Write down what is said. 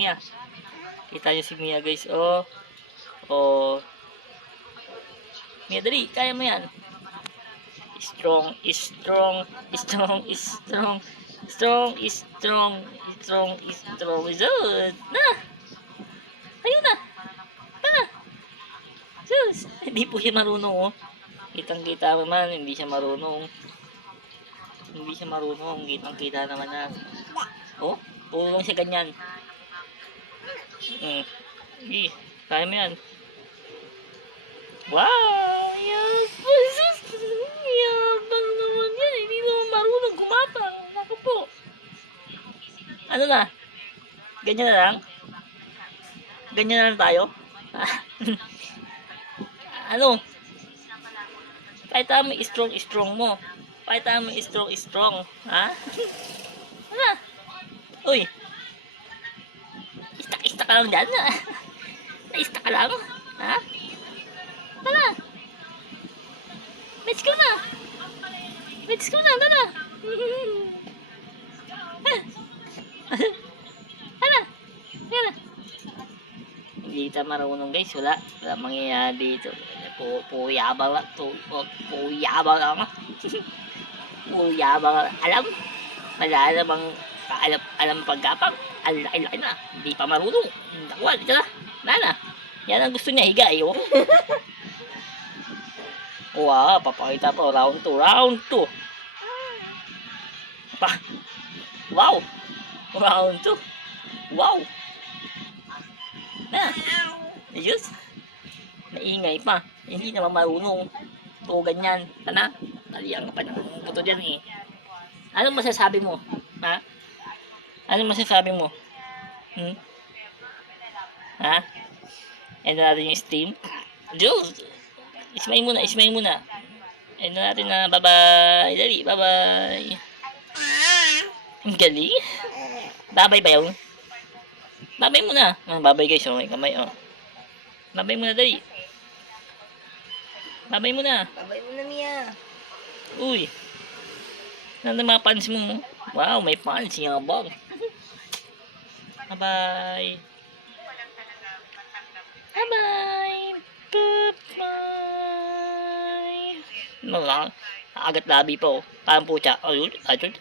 Mia. Kita nyo si Mia guys. Oh. Oh. Mia, dali. Kaya mo yan. Strong is strong. Strong is strong. Strong is strong. Strong is strong. Good. Na. Ayun na. Na. Sus. Hindi po siya marunong oh. Kitang kita naman. Hindi siya marunong. Hindi siya marunong. Kitang kita naman na. Oh. Pulong siya ganyan. Sige. Kaya mo yan. Wow! Yes! Yabang naman yan. Hindi naman marunong gumapang. Naku po. Ano na? Ganyan na lang? Ganyan na lang tayo? Ano? Pakita mo strong mo. Pakita mo strong. Ha? Ano? Uy! Istak ka lang dyan. Na-istak ka lang. Ha? Tara! Let's go na! Let's go na! Tara! Tara! Tara! Hindi kita marunong guys. Wala mangyayari dito. Puyabang lang. Puyabang lang. Puyabang lang. Alam? Wala namang alam paggapang. Alaki-laki na. Hindi pa marunong. Nakuha, dito na. Nana. Yan ang gusto niya. Higa eh. Oh. Wow, papakita pa. Round 2. Round 2. Pa. Wow. Round 2. Wow. Na. Ayos. Maingay pa. Hindi naman marunong. O ganyan. Tana. Naliyan ka pa ng buto dyan eh. Ano masasabi mo? Ha? Ano masasabi mo? Ha? End na natin yung stream. Diyos! Ismail muna. End na natin na. Bye-bye. Dali, bye-bye. Ang galing. Babay ba yun? Babay muna. Babay guys. Oh, may kamay. Oh. Babay muna, dali. Babay muna. Babay muna, Mia. Uy. Ano mga pants mo? Wow, may pants niya bang. Bye-bye. Bye-bye. Bye-bye. Ano lang? Agat labi po. Parang pucha. Ayun. Atut.